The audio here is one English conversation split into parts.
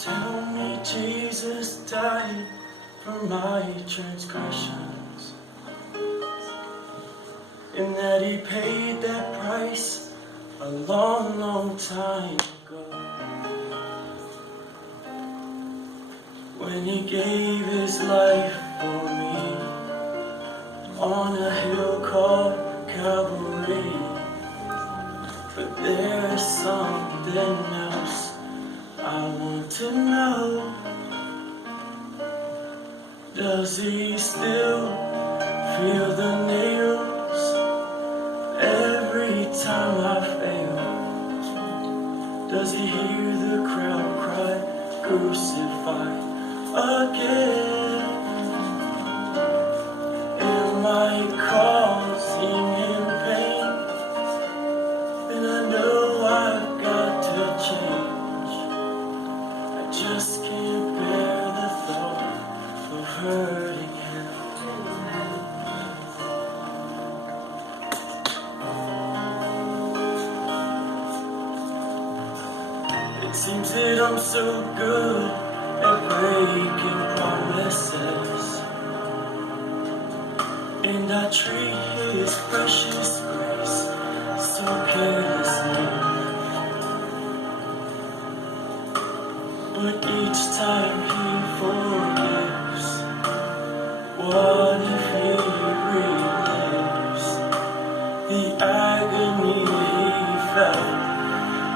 Tell me Jesus died for my transgressions, and that he paid that price a long, long time ago, when he gave his life for me on a hill called Calvary. But there's something else I want to know. Does he still feel the nails every time I fail? Does he hear the crowd cry, crucify again? Am I causing him pain? Then I know I've got to change. I just can't bear the thought of hurting him. It seems that I'm so good at breaking promises, and I treat his precious grace so carelessly. But each time he forgives, what if he relives the agony he felt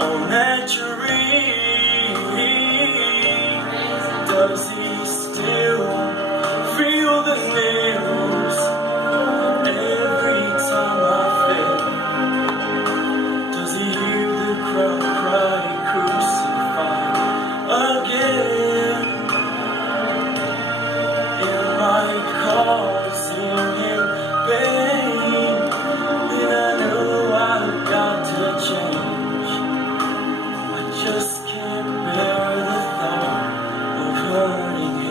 on that tree? Does he still feel the nails every time I fail? Does he hear the crowd cry, crucify again? Am I causing him pain? Then I know I've got to change. I just can't bear the thought of hurting him.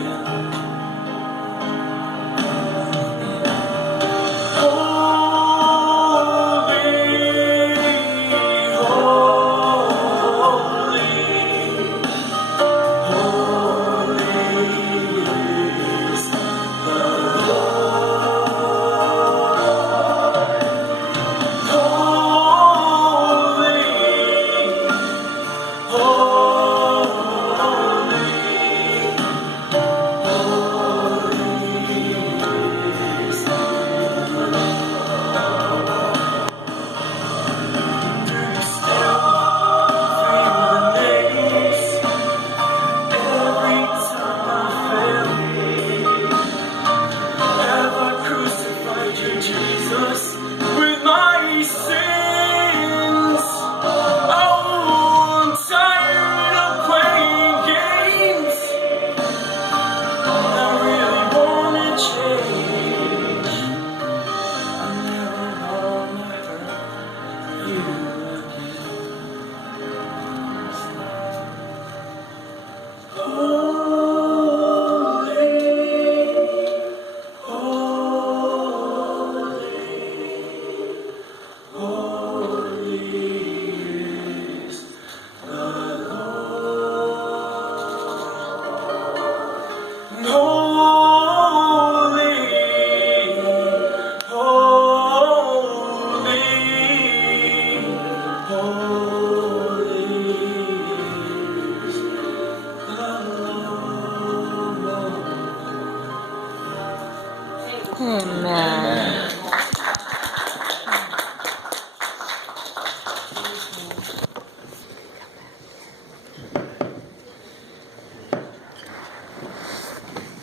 Amen.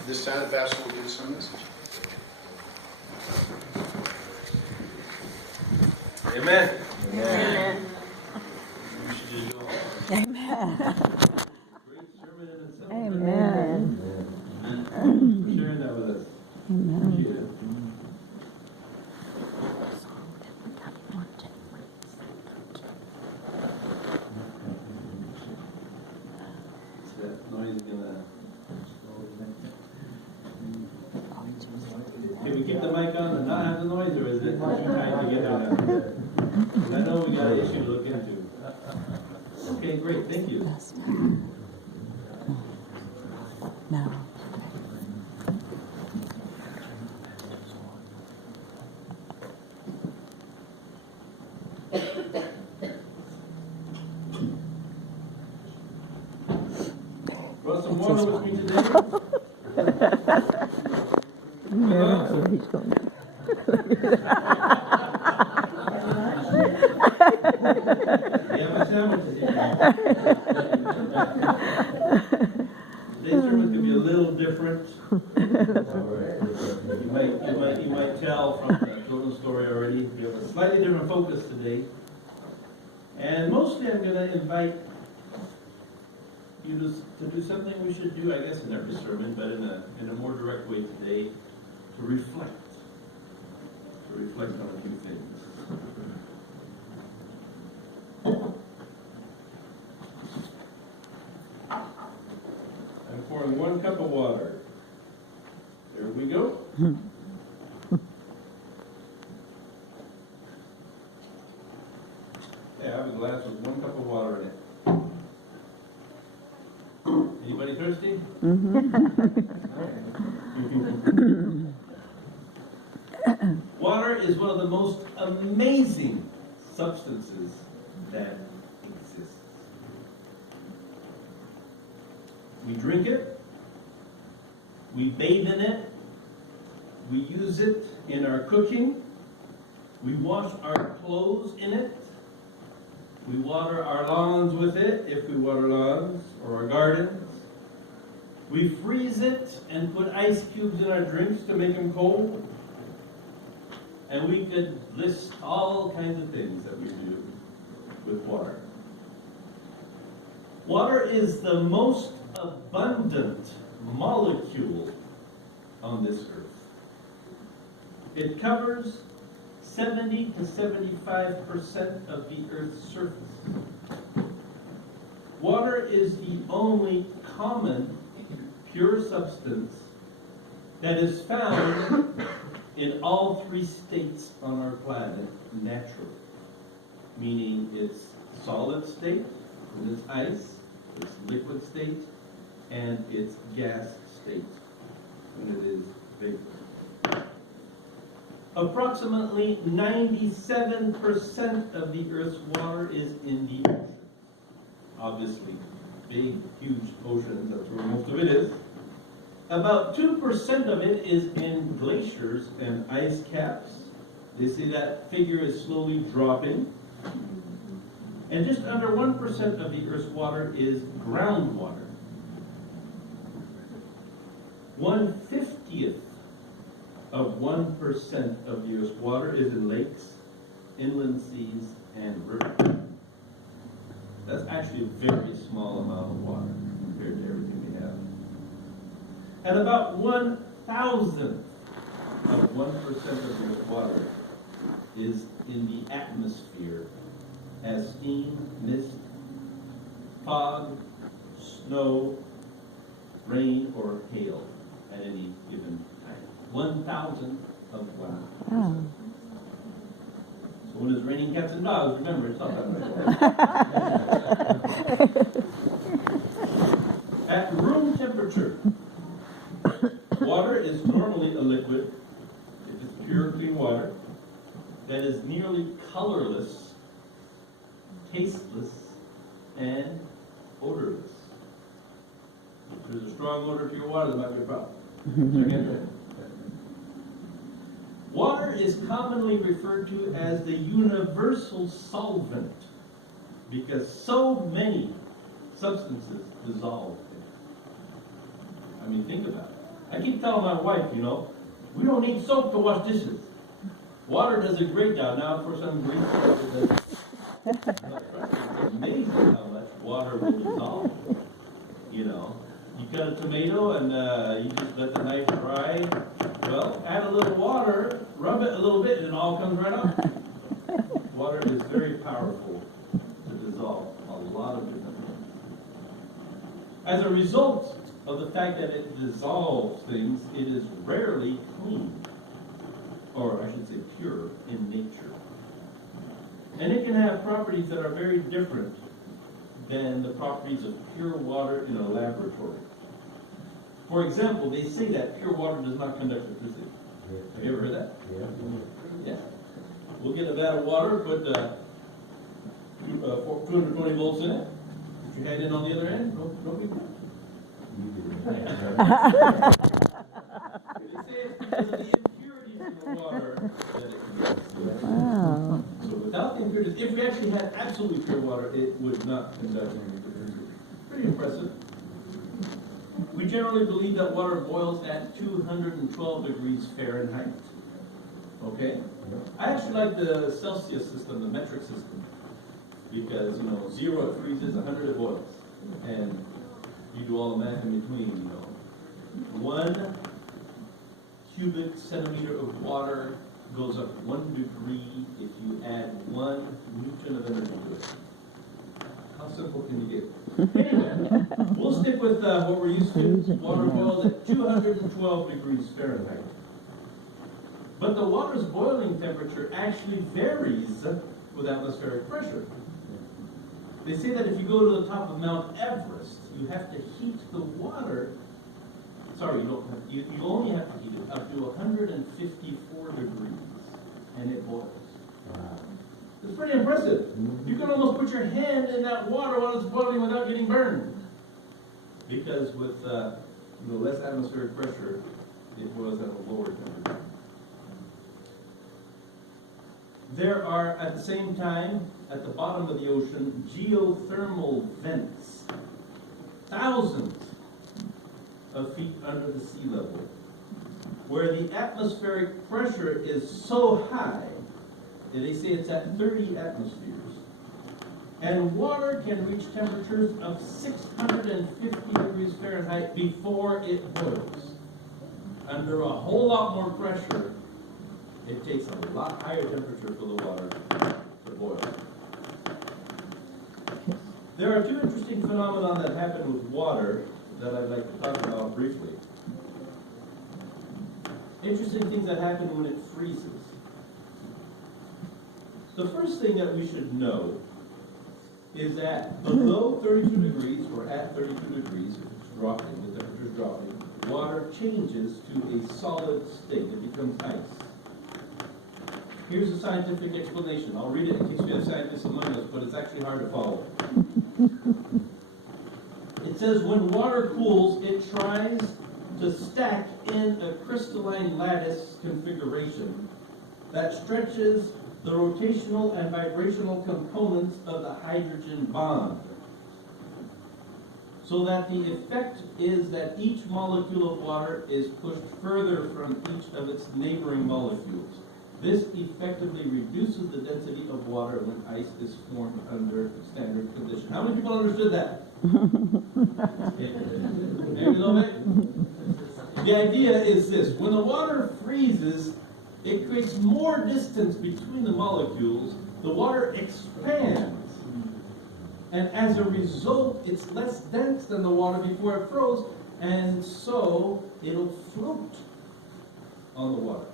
This time the pastor will give us some message. Amen. Amen. Amen. Amen. Great sermon in itself. Amen. Thanks for sharing that with us. Amen. Appreciate it. Is that noise gonna? Can we keep the mic on and not have the noise, or is it too tight to get it out? Because I know we got an issue to look into. Okay, great, thank you. corner with me today? You never know what he's going to do. Yeah, my sandwiches here. Today's sermon could be a little different. You might tell from the children's story already. We have a slightly different focus today. And mostly I'm going to invite you to do something we should do, I guess, in every sermon, but in a more direct way today, to reflect. To reflect on a few things. I'm pouring 1 cup of water. There we go. Yeah, I have a glass with 1 cup of water in it. Anybody thirsty? Water is one of the most amazing substances that exists. We drink it, we bathe in it, we use it in our cooking, we wash our clothes in it, we water our lawns with it, if we water lawns, or our gardens. We freeze it and put ice cubes in our drinks to make them cold. And we could list all kinds of things that we do with water. Water is the most abundant molecule on this earth. It covers 70 to 75% of the Earth's surface. Water is the only common pure substance that is found in all 3 states on our planet naturally. Meaning it's solid state, when it's ice, it's liquid state, and it's gas state, when it is vapor. Approximately 97% of the Earth's water is in the ocean. Obviously, big, huge oceans, that's where most of it is. About 2% of it is in glaciers and ice caps. They say that figure is slowly dropping. And just under 1% of the Earth's water is groundwater. 1/50th of 1% of the Earth's water is in lakes, inland seas, and rivers. That's actually a very small amount of water compared to everything we have. And about 1/1000th of 1% of the Earth's water is in the atmosphere as steam, mist, fog, snow, rain, or hail at any given time. 1/1000th of 1%. Wow. So when it's raining cats and dogs, remember, it's not that much. At room temperature, water is normally a liquid, if it's pure, clean water, that is nearly colorless, tasteless, and odorless. If there's a strong odor to your water, that might be a problem. Check into it. Water is commonly referred to as the universal solvent because so many substances dissolve in it. I mean, think about it. I keep telling my wife, we don't need soap to wash dishes. Water does a great job. Now, of course, I'm green. It's amazing how much water will dissolve. You cut a tomato and you just let the knife dry. Well, add a little water, rub it a little bit, and it all comes right off. Water is very powerful to dissolve a lot of different things. As a result of the fact that it dissolves things, it is rarely clean, or I should say pure, in nature. And it can have properties that are very different than the properties of pure water in a laboratory. For example, they say that pure water does not conduct electricity. Have you ever heard that? Yeah. We'll get a vat of water, put 220 volts in it. Put your hand in on the other end, no big deal. say it's because of the impurities in the water that it conducts. Wow. So without the impurities, if we actually had absolutely pure water, it would not conduct any. Pretty impressive. We generally believe that water boils at 212 degrees Fahrenheit. Okay? I actually like the Celsius system, the metric system, because, 0 it freezes, 100 it boils. And you do all the math in between, 1 cubic centimeter of water goes up 1 degree if you add 1 Newton of energy to it. How simple can you get? Anyway, we'll stick with what we're used to. Water boils at 212 degrees Fahrenheit. But the water's boiling temperature actually varies with atmospheric pressure. They say that if you go to the top of Mount Everest, you have to heat the water. Sorry, you don't have, you only have to heat it up to 154 degrees, and it boils. Wow. It's pretty impressive. You can almost put your hand in that water while it's boiling without getting burned. Because with less atmospheric pressure, it boils at a lower temperature. There are, at the same time, at the bottom of the ocean, geothermal vents, thousands of feet under the sea level, where the atmospheric pressure is so high, that they say it's at 30 atmospheres, and water can reach temperatures of 650 degrees Fahrenheit before it boils. Under a whole lot more pressure, it takes a lot higher temperature for the water to boil. There are 2 interesting phenomena that happen with water that I'd like to talk about briefly. Interesting things that happen when it freezes. The first thing that we should know is that below 32 degrees, or at 32 degrees, if it's dropping, the temperature is dropping, water changes to a solid state. It becomes ice. Here's a scientific explanation. I'll read it in case we have scientists among us, but it's actually hard to follow. It says, when water cools, it tries to stack in a crystalline lattice configuration that stretches the rotational and vibrational components of the hydrogen bond, so that the effect is that each molecule of water is pushed further from each of its neighboring molecules. This effectively reduces the density of water when ice is formed under standard conditions. How many people understood that? Maybe a little bit? The idea is this. When the water freezes, it creates more distance between the molecules. The water expands. And as a result, it's less dense than the water before it froze, and so it'll float on the water.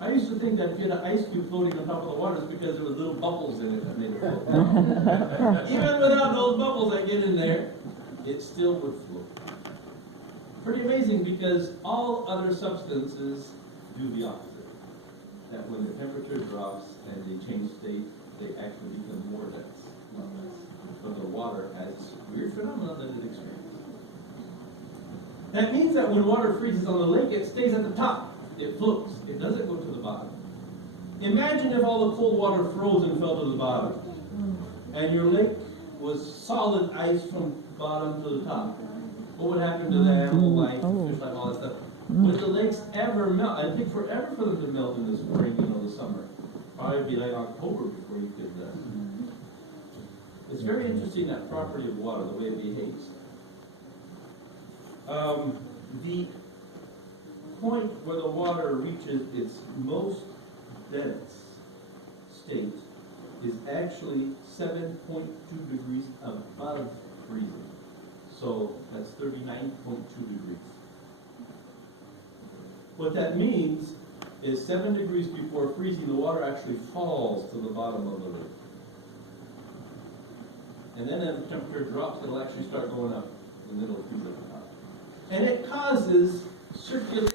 I used to think that if you had an ice cube floating on top of the water, it's because there were little bubbles in it that made it float. Even without those bubbles that get in there, it still would float. Pretty amazing, because all other substances do the opposite. That when the temperature drops and they change state, they actually become more dense, not less. But the water has this weird phenomenon that it experiences. That means that when water freezes on the lake, it stays at the top. It floats. It doesn't go to the bottom. Imagine if all the cold water froze and fell to the bottom, and your lake was solid ice from bottom to the top. What would happen to the animal life, the fish life, all that stuff? Would the lakes ever melt? It'd take forever for them to melt in the spring, the summer. Probably be like October before you could. It's very interesting, that property of water, the way it behaves. The point where the water reaches its most dense state is actually 7.2 degrees above freezing. So that's 39.2 degrees. What that means is 7 degrees before freezing, the water actually falls to the bottom of the lake. And then as the temperature drops, it'll actually start going up, and then it'll freeze at the top. And it causes circulation